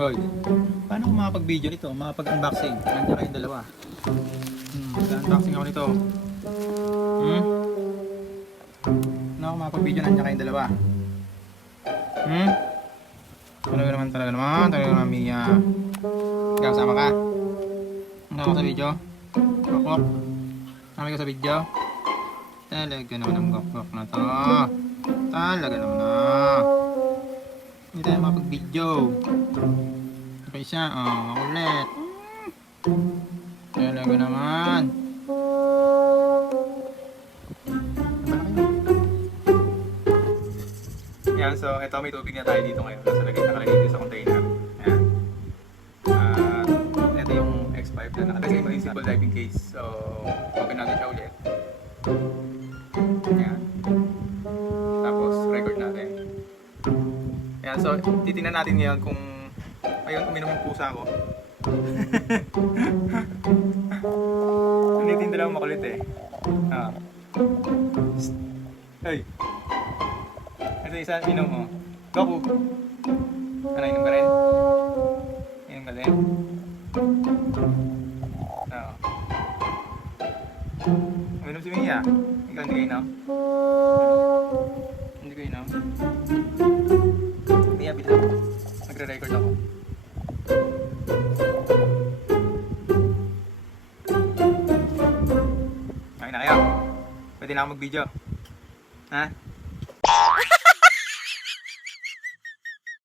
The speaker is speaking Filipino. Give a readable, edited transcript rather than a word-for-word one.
Hoy, paano ako makapag-video nito? Makapag-unboxing? Nandiyan kayong dalawa. Mag-unboxing ako nito. Ano ako makapag-video? Nandiyan kayong dalawa. Talaga naman, Mia. Ikaw, sama ka? Ano ako sa video? Gok-gok? Sama ka sa video? Talaga naman ang gok-gok na to. Talaga naman na. Hindi tayo makapag-video. Okay siya, ulit. Talaga naman. Yan, so ito may tubig na tayo dito ngayon. So nakalagay dito sa container. Yan. Ito yung X5 na nakalagay ko yung simple diving case. So open natin siya ulit. Yan. Tapos record natin. Yan, so titingnan natin ngayon kung ayun, uminom yung pusa ko. Hindi lang makulit eh. Hey. Ito isa, inom mo. Goku. Ano, inom ka rin? Inom ka rin? Oo. Uminom si Mia. Ikaw hindi ka inom? Hindi ka inom? Mia, bilang mo. Nagre-record ako. Okay na kayo? Pwede na ako mag-video. Ha?